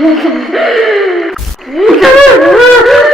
いいかげんにしろ!